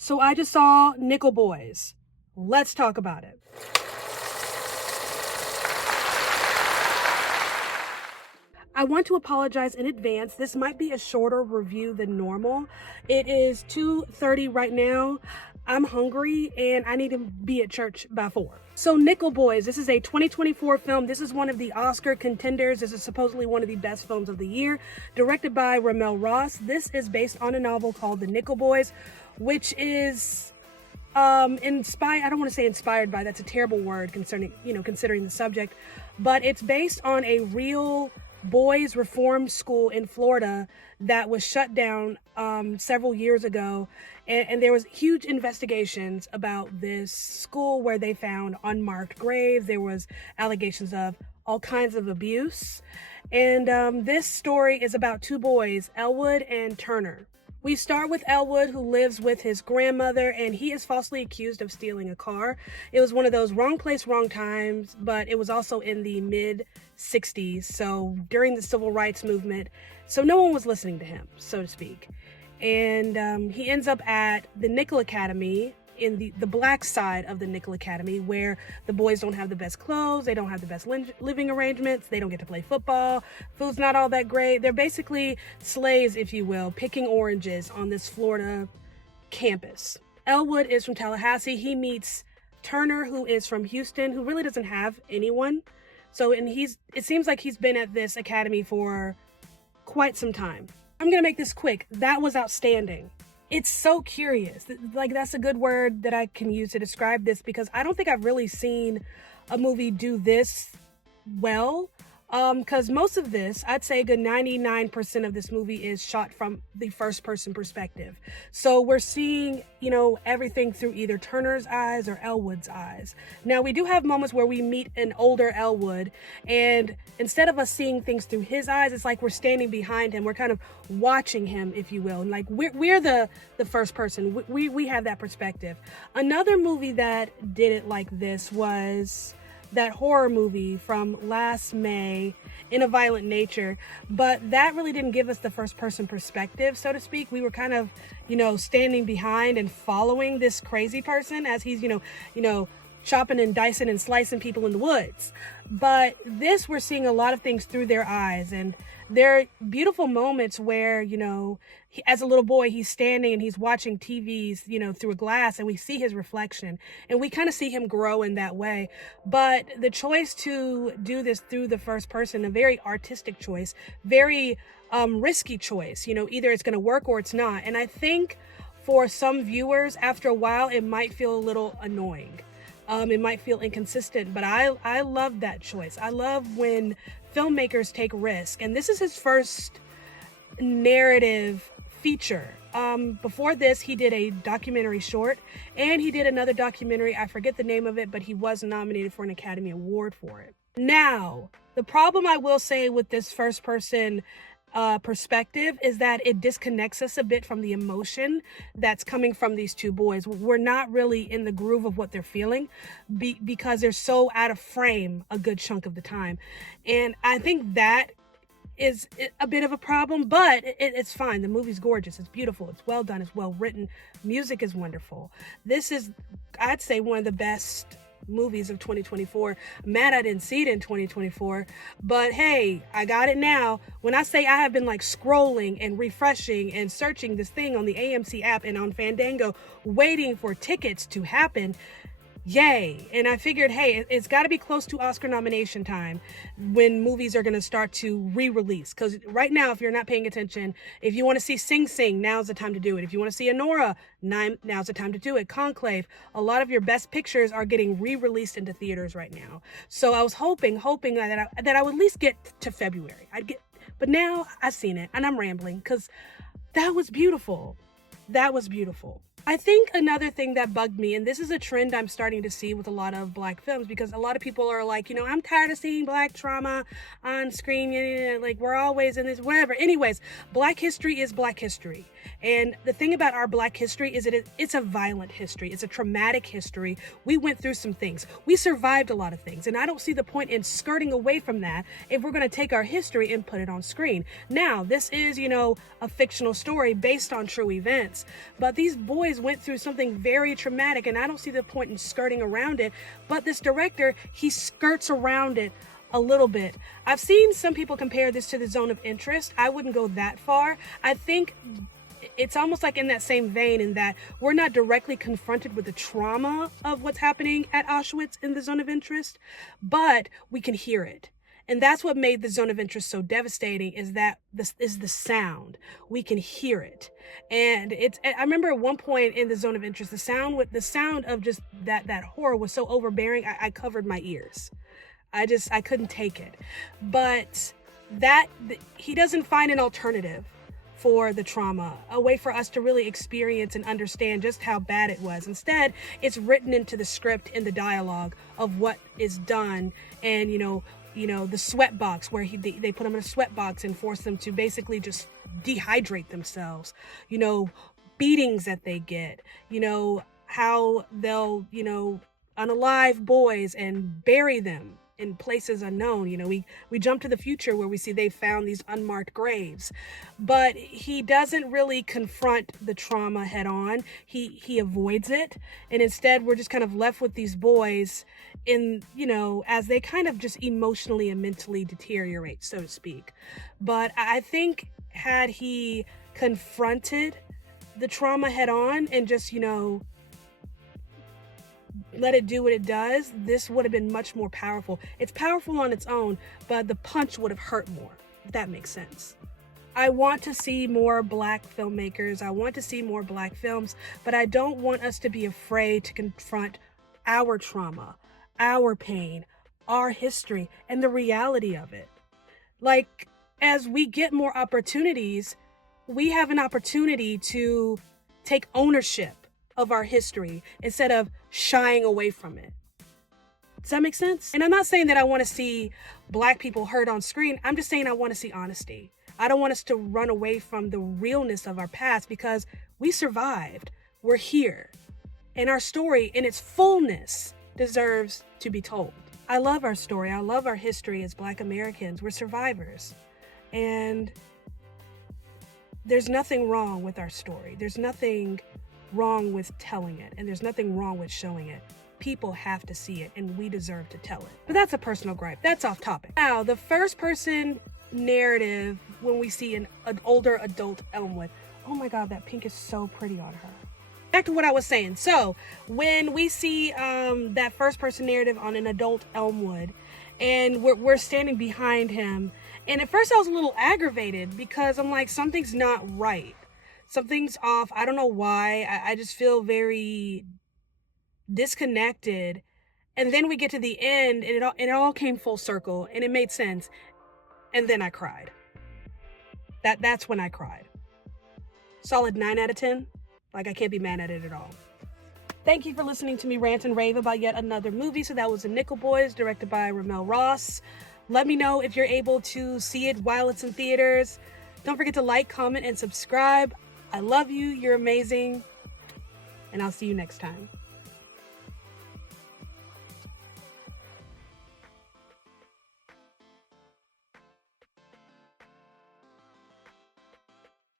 So I just saw Nickel Boys. Let's talk about it. I want to apologize in advance. This might be a shorter review than normal. It is 2:30 right now. I'm hungry and I need to be at church by 4. So Nickel Boys, this is a 2024 film. This is one of the Oscar contenders. This is supposedly one of the best films of the year, directed by Ramel Ross. This is based on a novel called The Nickel Boys, which is inspired. I don't want to say inspired by, that's a terrible word concerning, considering the subject, but it's based on a real boys reform school in Florida that was shut down several years ago, and there was huge investigations about this school where they found unmarked graves. There was allegations of all kinds of abuse, and this story is about two boys, Elwood and Turner. We start with Elwood, who lives with his grandmother, and he is falsely accused of stealing a car. It was one of those wrong place, wrong times, but it was also in the mid-60s, so during the civil rights movement, so no one was listening to him, so to speak. And he ends up at the Nickel Academy, in the black side of the Nickel Academy, where the boys don't have the best clothes, they don't have the best living arrangements, they don't get to play football, food's not all that great. They're basically slaves, if you will, picking oranges on this Florida campus. Elwood is from Tallahassee. He meets Turner, who is from Houston, who really doesn't have anyone. So, and it seems like he's been at this academy for quite some time. I'm gonna make this quick. That was outstanding. It's so curious. Like, that's a good word that I can use to describe this, because I don't think I've really seen a movie do this well. Because most of this, I'd say a good 99% of this movie is shot from the first person perspective. So we're seeing, everything through either Turner's eyes or Elwood's eyes. Now, we do have moments where we meet an older Elwood, and instead of us seeing things through his eyes, it's like we're standing behind him. We're kind of watching him, if you will. And like we're the first person. We have that perspective. Another movie that did it like this was that horror movie from last May, In a Violent Nature, but that really didn't give us the first person perspective, so to speak. We were kind of, standing behind and following this crazy person as he's, chopping and dicing and slicing people in the woods. But this, we're seeing a lot of things through their eyes, and there are beautiful moments where, as a little boy, he's standing and he's watching TVs, through a glass, and we see his reflection, and we kind of see him grow in that way. But the choice to do this through the first person, a very artistic choice, very risky choice, either it's going to work or it's not. And I think for some viewers, after a while, it might feel a little annoying. It might feel inconsistent, but I love that choice. I love when filmmakers take risk, and this is his first narrative feature. Before this, he did a documentary short, and he did another documentary. I forget the name of it, but he was nominated for an Academy Award for it. Now, the problem I will say with this first person perspective is that it disconnects us a bit from the emotion that's coming from these two boys. We're not really in the groove of what they're feeling because they're so out of frame a good chunk of the time. And I think that is a bit of a problem, but it's fine. The movie's gorgeous. It's beautiful. It's well done. It's well written. Music is wonderful. This is, I'd say, one of the best movies of 2024. Mad I didn't see it in 2024, but hey, I got it now. When I say I have been like scrolling and refreshing and searching this thing on the AMC app and on Fandango, waiting for tickets to happen, yay. And I figured, hey, it's got to be close to Oscar nomination time when movies are going to start to re-release. Because right now, if you're not paying attention, if you want to see Sing Sing, now's the time to do it. If you want to see Anora, now's the time to do it. Conclave, a lot of your best pictures are getting re-released into theaters right now. So I was hoping that I would at least get to February. But now I've seen it, and I'm rambling because that was beautiful. That was beautiful. I think another thing that bugged me, and this is a trend I'm starting to see with a lot of Black films, because a lot of people are like, I'm tired of seeing Black trauma on screen, like we're always in this, whatever. Anyways, Black history is Black history. And the thing about our Black history is that it's a violent history. It's a traumatic history. We went through some things. We survived a lot of things. And I don't see the point in skirting away from that if we're going to take our history and put it on screen. Now, this is, a fictional story based on true events. But these boys boys went through something very traumatic, and I don't see the point in skirting around it. But this director, he skirts around it a little bit. I've seen some people compare this to The Zone of Interest. I wouldn't go that far. I think it's almost like in that same vein, in that we're not directly confronted with the trauma of what's happening at Auschwitz in The Zone of Interest, but we can hear it. And that's what made The Zone of Interest so devastating, is that this is the sound. We can hear it. And I remember at one point in The Zone of Interest, the sound of just that horror was so overbearing, I covered my ears. I couldn't take it. But he doesn't find an alternative for the trauma, a way for us to really experience and understand just how bad it was. Instead, it's written into the script, in the dialogue of what is done. And, the sweat box, where they put them in a sweat box and force them to basically just dehydrate themselves, beatings that they get, how they'll, unalive boys and bury them in places unknown. We jump to the future where we see they found these unmarked graves, but he doesn't really confront the trauma head on. He avoids it, and instead we're just kind of left with these boys as they kind of just emotionally and mentally deteriorate, so to speak. But I think had he confronted the trauma head on and just, let it do what it does, this would have been much more powerful. It's powerful on its own, but the punch would have hurt more, if that makes sense. I want to see more Black filmmakers. I want to see more Black films, but I don't want us to be afraid to confront our trauma, our pain, our history, and the reality of it. Like, as we get more opportunities, we have an opportunity to take ownership of our history instead of shying away from it. Does that make sense? And I'm not saying that I want to see Black people hurt on screen. I'm just saying I want to see honesty. I don't want us to run away from the realness of our past, because we survived. We're here. And our story in its fullness deserves to be told. I love our story. I love our history as Black Americans. We're survivors. And there's nothing wrong with our story. There's nothing wrong with telling it, and there's nothing wrong with showing it. People have to see it, and we deserve to tell it. But that's a personal gripe. That's off topic. Now, the first person narrative, when we see an older adult Elmwood, oh my God, that pink is so pretty on her. Back to what I was saying. So when we see that first person narrative on an adult Elmwood, and we're standing behind him, and at first I was a little aggravated, because I'm like, something's not right. Something's off. I don't know why. I just feel very disconnected. And then we get to the end, and it all came full circle, and it made sense. And then I cried. That's when I cried. Solid 9 out of 10. Like, I can't be mad at it at all. Thank you for listening to me rant and rave about yet another movie. So that was The Nickel Boys, directed by Ramel Ross. Let me know if you're able to see it while it's in theaters. Don't forget to like, comment, and subscribe. I love you. You're amazing. And I'll see you next time.